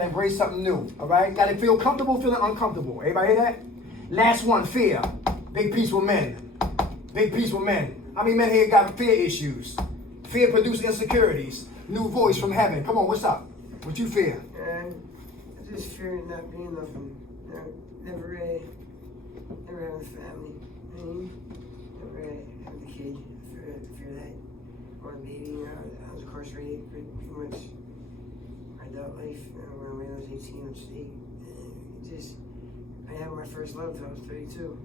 Embrace something new, all right? Gotta feel comfortable feeling uncomfortable. Everybody hear that? Last one, fear. Big piece with men. Big piece with men. How many men here got fear issues? Fear produces insecurities. New voice from heaven. Come on, what's up? What you fear? I just fear not being nothing. Never having a family. Never having a kid. Fear that. Or a baby. I was incarcerated pretty much my adult life. When I was 18, I'm state. I had my first love until I was 32.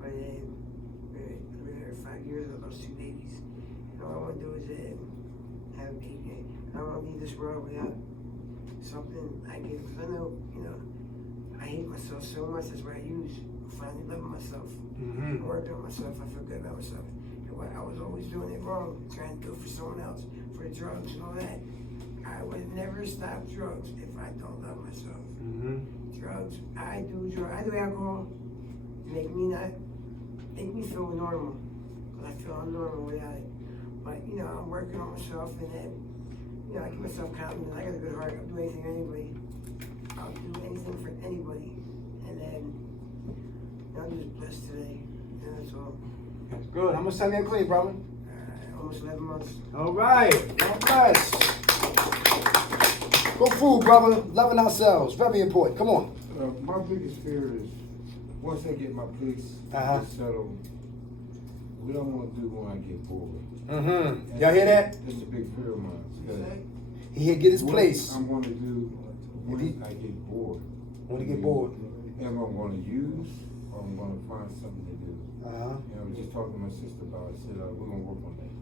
But I've been there 5 years. I lost 2 babies. And all I want to do is have a baby. I don't want to leave this world without something I give. Because I know, I hate myself so much. That's what I use. Finally loving myself. Working on myself. I feel good about myself. And what I was always doing it wrong, trying to do it for someone else, for the drugs and all that. I would never stop drugs if I don't love myself. Drugs, I do alcohol to make me feel normal. Because I feel I'm normal without it. But, I'm working on myself and then, I give myself confidence. I got a good heart. I'll do anything for anybody. I'll do anything for anybody. And then, I'm just blessed today. And that's all. That's good. How much time you clean, brother? Almost 11 months. All right. All right. Good food, brother. Loving ourselves. Very important. Come on. My biggest fear is once I get my place settled, what I want to do when I get bored. Y'all hear that? That's a big fear of mine. He here get his place. I'm going to do when I get bored. When he get bored. Am I going to use or I'm going to find something to do? I was just talking to my sister about it. I said, we're going to work on that.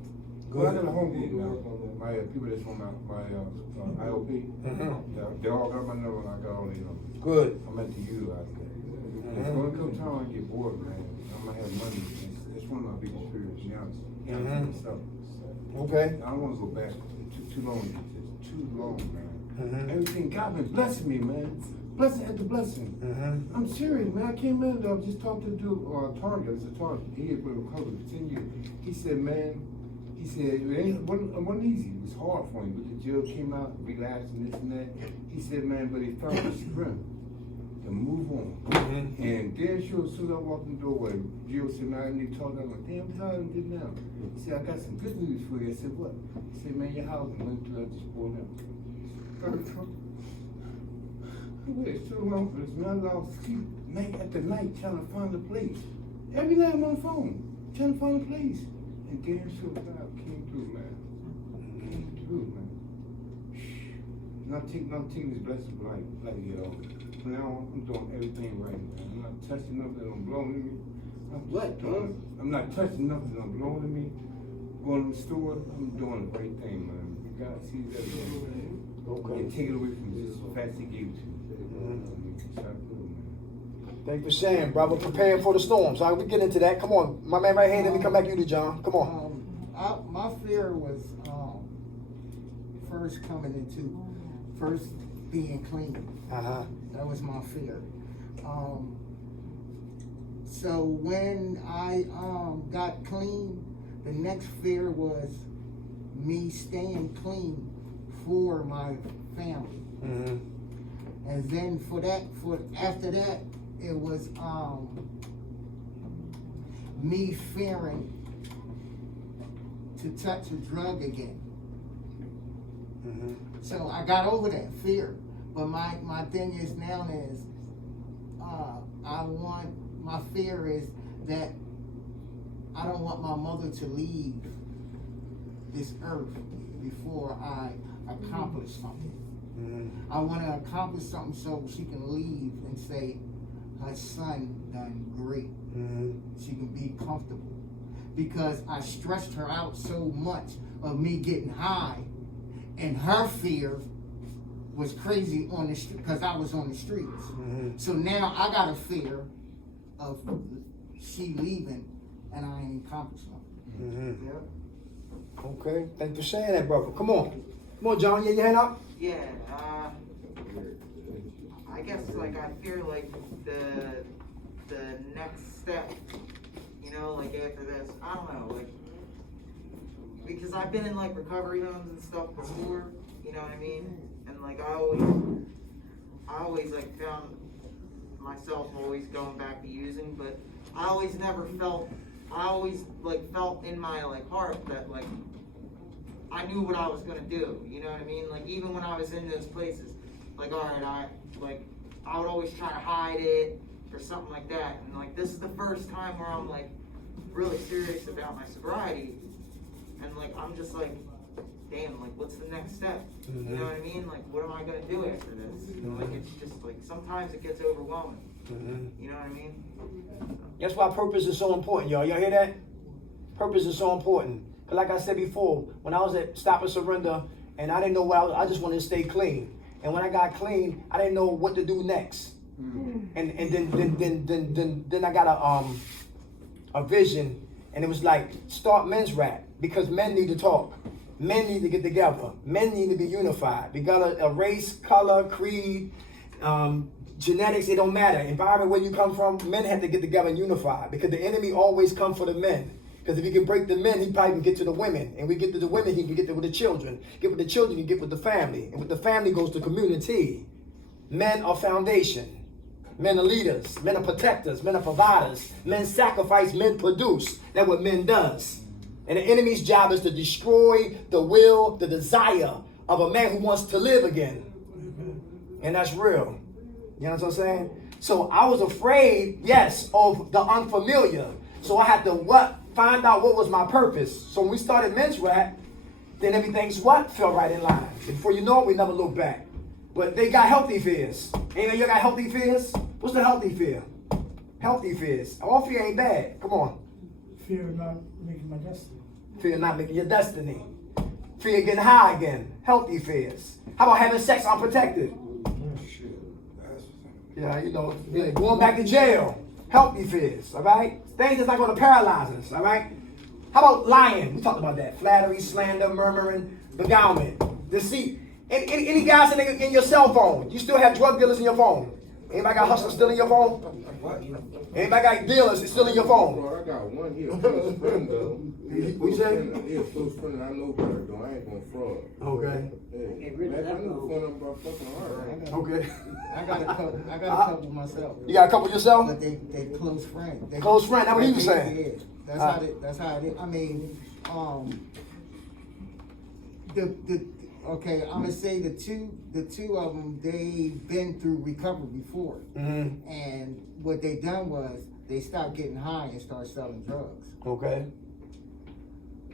Well, I got a home group now. My people that's on my IOP, they all got my number and I got all their numbers. Good. I'm at the utilize that. It's going to come time I get bored, man. I'm going to have money. It's one of my biggest fears, to be honest. Okay. I don't want to go back too long. It's too long, man. Everything God been blessing me, man. Blessing after blessing. I'm serious, man. I came in there, I was just talking to the dude, Target. It's a Target. He had been recovered for 10 years. He said, man, it wasn't easy. It was hard for him. But the jail came out, relaxed and this and that. He said, man, but he found the strength to move on. And then sure, as soon as I walked in the doorway, Jill said, "Now I need to talk to him." I'm like, damn, how did I did now? He said, "I got some good news for you." I said, "What?" He said, "Man, your house went through. I just pulled out." I waited so long for this, man. I was sleep night after night trying to find a place. Every night I'm on the phone trying to find a place. And damn sure God came through, man. Came through, man. I'm taking this blessing like now I'm doing everything right, man. I'm not touching nothing that don't belong to me. I'm not touching nothing that don't belong to me. Going to the store, I'm doing the right thing, man. God sees everything. Okay. And take it away from me just as fast as he gave it to me. Thank you for sharing, brother. Preparing for the storms. All right, we get into that. Come on, my man right here. Then we come back to you, John. Come on. My fear was first being clean. That was my fear. So when I got clean, the next fear was me staying clean for my family. And then after that, it was me fearing to touch a drug again. So I got over that fear. But my thing is now is my fear is that I don't want my mother to leave this earth before I accomplish something. I want to accomplish something so she can leave and say her son done great. She can be comfortable. Because I stressed her out so much of me getting high, and her fear was crazy on the street because I was on the streets. So now I got a fear of she leaving and I ain't accomplished nothing. Okay, thank you for saying that, brother. Come on, John. Yeah, your hand up. Yeah, I guess I fear the next step. After this, I don't know, because I've been in recovery homes and stuff before. You know what I mean? And and like I always like found myself always going back to using, but I always felt in my like heart that like I knew what I was gonna do. You know what I mean? Like even when I was in those places, like all right, I would always try to hide it or something like that. And like this is the first time where I'm like really serious about my sobriety, and like I'm just like, damn, like what's the next step? You know what I mean? Like what am I gonna do after this? Like it's just like sometimes it gets overwhelming. You know what I mean? That's why purpose is so important, y'all. Y'all hear that? Purpose is so important. Cause like I said before, when I was at Stop and Surrender, and I didn't know what I just wanted to stay clean. And when I got clean, I didn't know what to do next. And then I got a vision, and it was like start men's rap, because men need to talk. Men need to get together. Men need to be unified. We got a race, color, creed, genetics, it don't matter. Environment where you come from, men have to get together and unify, because the enemy always come for the men. Because if he can break the men, he probably can get to the women. And we get to the women, he can get to with the children. Get with the children, you get with the family. And with the family goes the community. Men are foundation. Men are leaders. Men are protectors. Men are providers. Men sacrifice, men produce. That's what men does. And the enemy's job is to destroy the will, the desire of a man who wants to live again. And that's real. You know what I'm saying? So I was afraid, yes, of the unfamiliar. So I had to find out what was my purpose. So when we started men's rap, then everything's fell right in line. And before you know it, we never look back. But they got healthy fears. Amen. You got healthy fears? What's the healthy fear? Healthy fears. All fear ain't bad. Come on. Fear of not making my destiny. Fear of not making your destiny. Fear of getting high again. Healthy fears. How about having sex unprotected? Yeah, going back to jail. Healthy fears, all right? Things that's not going to paralyze us, all right? How about lying? We talked about that. Flattery, slander, murmuring, beguilement, deceit. Any guys in your cell phone? You still have drug dealers in your phone? Anybody got hustlers still in your phone? Anybody got dealers still in your phone? Bro, I got one here, close friend though. What you say? Yeah, close friend I know better though. I ain't gonna fraud. Okay. Yeah. Man, I knew the phone number about fucking hard. Okay. I got a couple myself. You got a couple yourself? But they close friends. Close friend, that's what he was saying. Yeah. That's how it is. I mean, okay, I'm gonna say the two of them, they've been through recovery before. Mm-hmm. And what they done was they stopped getting high and started selling drugs. Okay.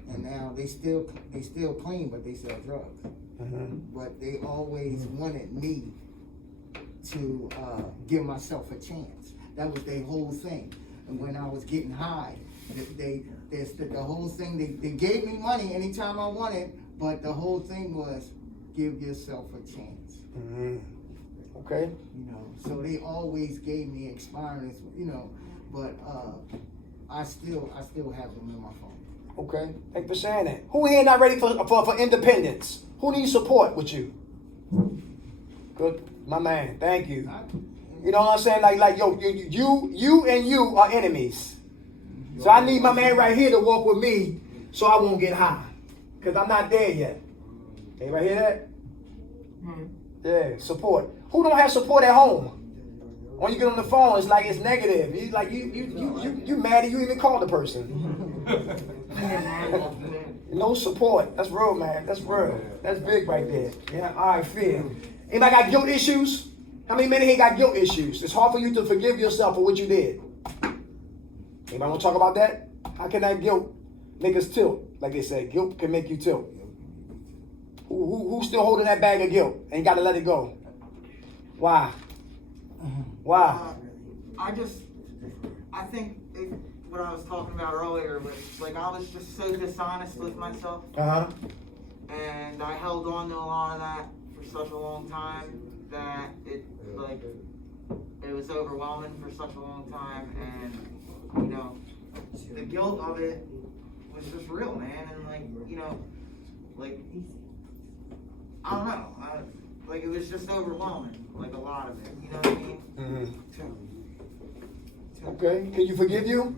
And now they still clean, but they sell drugs. Mm-hmm. But they always wanted me to give myself a chance. That was their whole thing. And when I was getting high, the whole thing, they gave me money anytime I wanted, but the whole thing was give yourself a chance. Mm-hmm. Okay. You know, so they always gave me experience, you know, but I still have them in my phone. Okay. Thank you for saying that. Who here not ready for independence? Who needs support with you? Good, my man. Thank you. You know what I'm saying? Like yo, you and you are enemies. So I need my man right here to walk with me, so I won't get high, cause I'm not there yet. Anybody hear that? Yeah, support. Who don't have support at home? When you get on the phone, it's like it's negative. You mad that you even called the person. No support. That's real, man. That's real. That's big right there. Yeah. All right, fear. Anybody got guilt issues? How many men here got guilt issues? It's hard for you to forgive yourself for what you did. Anybody want to talk about that? How can that guilt make us tilt? Like they say, guilt can make you tilt. Who's still holding that bag of guilt and got to let it go? Why? Why? I think what I was talking about earlier was like I was just so dishonest with myself. And I held on to a lot of that for such a long time that it was overwhelming for such a long time, and you know, the guilt of it was just real, man. And you know, I don't know, it was just overwhelming, a lot of it. You know what I mean? Mm-hmm. Okay. Can you forgive you?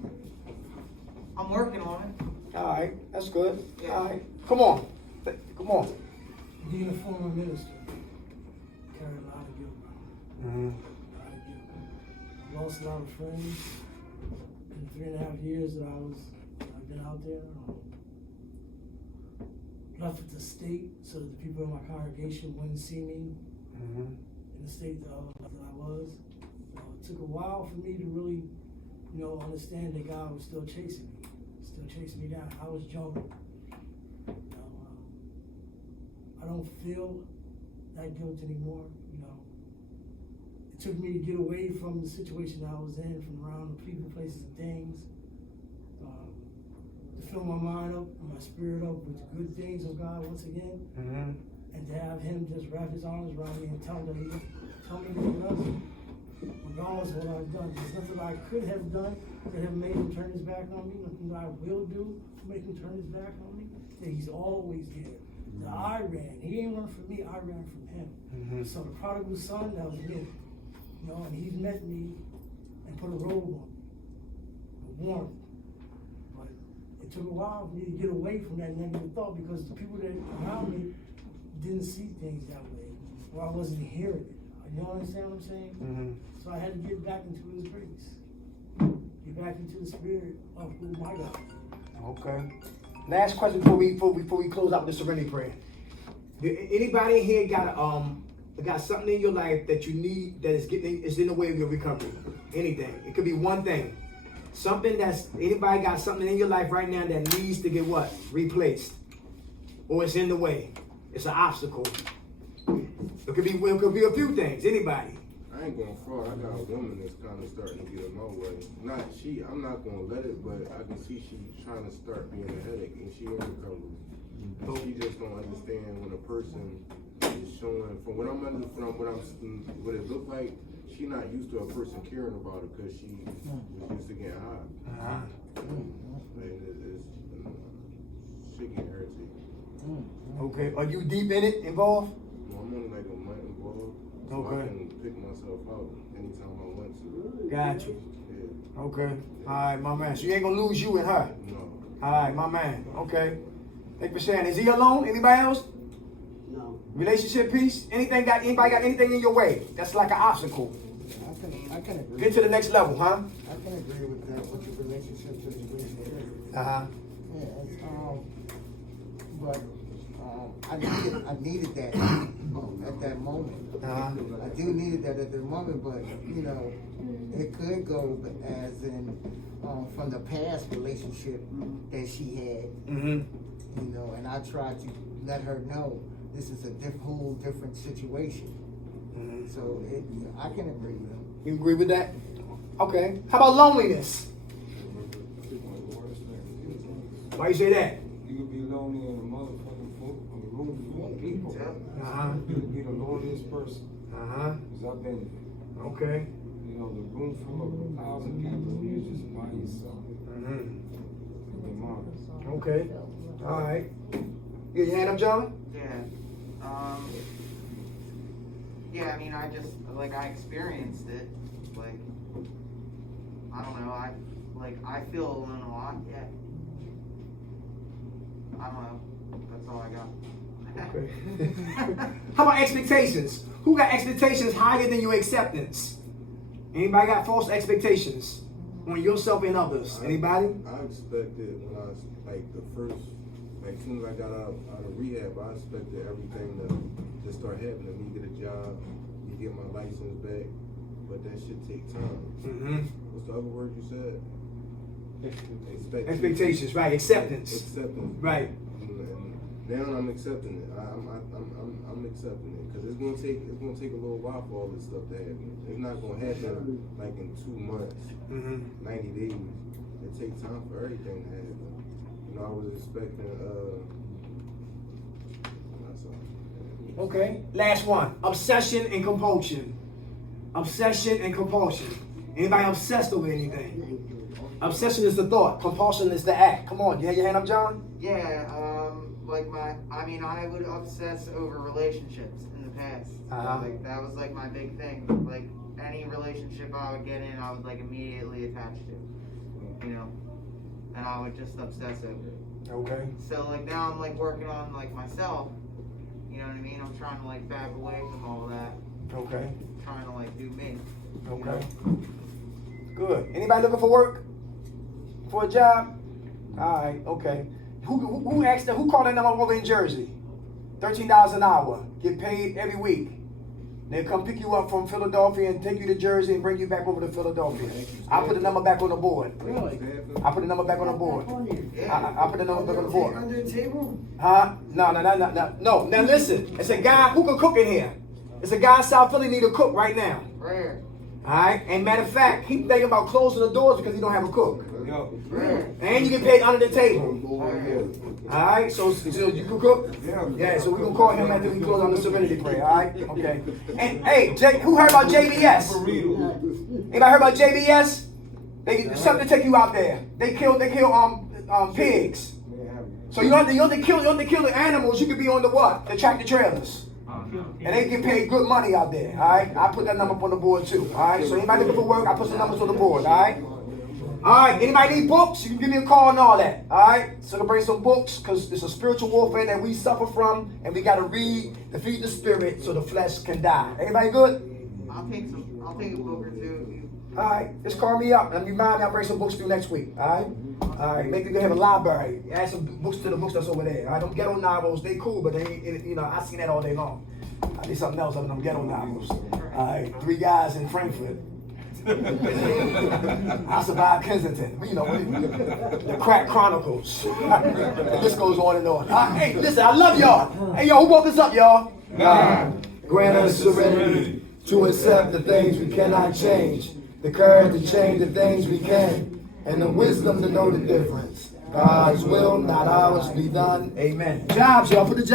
I'm working on it. All right. That's good. Yeah. All right. Come on. Being a former minister. carry a lot of guilt, bro. Mm-hmm. A lot of guilt. I lost a lot of friends in the 3.5 years that I've been out there. Left the state so that the people in my congregation wouldn't see me in the state that I was. It took a while for me to really, understand that God was still chasing me, down. I was jumping. I don't feel that guilt anymore. It took me to get away from the situation that I was in, from around the people, places, and things. To fill my mind up and my spirit up with the good things of God once again, and to have Him just wrap His arms around me and tell me that He loves me, regardless of what I've done. There's nothing I could have done that have made Him turn His back on me. Nothing that I will do to make Him turn His back on me. That He's always there. That I ran. He didn't run from me. I ran from Him. So the prodigal son, that was me. And He met me and put a robe on me, a warmth. It took a while for me to get away from that negative thought because the people that around me didn't see things that way, or I wasn't hearing it. You understand what I'm saying? So I had to get back into His grace, get back into the spirit of who my God. Okay. Last question before we close out with the serenity prayer. Anybody in here got something in your life that you need that is in the way of your recovery? Anything. It could be one thing. Something anybody got something in your life right now that needs to get what? Replaced. Or it's in the way. It's an obstacle. It could be a few things. Anybody. I ain't gonna fraud. I got a woman that's kind of starting to get in my way. I'm not gonna let it, but I can see she's trying to start being a headache, and she in recovery. She just don't understand when a person is showing from what what it looked like. She not used to a person caring about her because she was used to getting high. And she getting irritated. Okay. Are you deep in it, involved? Well, I'm only like a month involved. So Okay. I can pick myself out anytime I want to. Got you. Yeah. Okay. All right, my man. So you ain't gonna lose you and her. No. All right, my man. Okay. Thank you for sharing. Is he alone? Anybody else? No. Relationship piece? Anybody got anything in your way that's like an obstacle? I can agree. Get to the next level, huh? I can agree with that, with your relationship situation. Uh-huh. Yeah, but I needed that at that moment. Uh-huh. I do needed that at the moment, but it could go as in from the past relationship that she had. And I tried to let her know this is a whole different situation. So I can agree with him. You agree with that? Okay. How about loneliness? Why you say that? You could be lonely in a motherfucking room full of people. Uh-huh. You could be the loneliest person. Uh-huh. Because I've been there. Okay. The room full of 1,000 people and you're just by yourself. In your mind. Okay. All right. You got your hand up, John? Yeah, I mean, I experienced it. Like, I don't know, I feel alone a lot, yeah. I don't know, that's all I got. Okay. How about expectations? Who got expectations higher than your acceptance? Anybody got false expectations on yourself and others? Anybody? I expected when I was as soon as I got out of rehab, I expected everything to start happening. Me get a job, me get my license back, but that shit take time. What's the other word you said? Expectations, right? Acceptance. Acceptance. Right. And now I'm accepting it. I'm accepting it because it's gonna take a little while for all this stuff to happen. It's not gonna happen like in 2 months, 90 days. It takes time for everything to happen. I was expecting. Okay. Last one. Obsession and compulsion. Obsession and compulsion. Anybody obsessed over anything? Obsession is the thought. Compulsion is the act. Come on. You have your hand up, John? Yeah, I would obsess over relationships in the past. Like, that was like my big thing. Like, any relationship I would get in, I would like immediately attach to, and I would just obsess over it. Okay. So like now I'm like working on like myself, You know what I mean? I'm trying to like back away from all that. Okay. Trying to like do me. Okay. Good. Anybody looking for work? For a job? Alright, okay. Who asked that? Who called that number over in Jersey? $13 an hour. Get paid every week. They'll come pick you up from Philadelphia and take you to Jersey and bring you back over to Philadelphia. I'll put the number back on the board. Really? I'll put the number back on the board. I'll put the number back on the board. Under the table? Huh? No. Now listen, it's a guy who can cook in here. It's a guy in South Philly need a cook right now. Rare. Alright? And matter of fact, he thinking about closing the doors because he don't have a cook. Rare. And you get paid under the table. Rare. Alright, so you can cook? Yeah, so we're gonna call him after we close on the serenity prayer, alright? Okay. And hey, who heard about JBS? Anybody heard about JBS? They something to take you out there. They kill pigs. So you don't have to kill the animals, you could be on the what? The tractor trailers. And they get paid good money out there, alright? I put that number up on the board too, alright? So anybody looking for work, I put some numbers on the board, alright? Alright, anybody need books? You can give me a call and all that, alright? So to bring some books, because it's a spiritual warfare that we suffer from, and we gotta read to feed the spirit so the flesh can die. Everybody good? I'll take a book or two. Alright, just call me up and remind me I'll bring some books through next week, alright? Alright, maybe we have a library. Add some books to the books that's over there. Alright, them ghetto novels, they cool, but they ain't, I seen that all day long. I need something else other than them ghetto novels. Alright, 3 guys in Frankfurt. I survived Kensington. The Crack Chronicles. The list goes on and on. Hey, listen, I love y'all. Hey, yo, who woke us up, y'all? God, grant us serenity to accept the things we cannot change, the courage to change the things we can, and the wisdom to know the difference. God's will, not ours, be done. Amen. Jobs, y'all, for the job.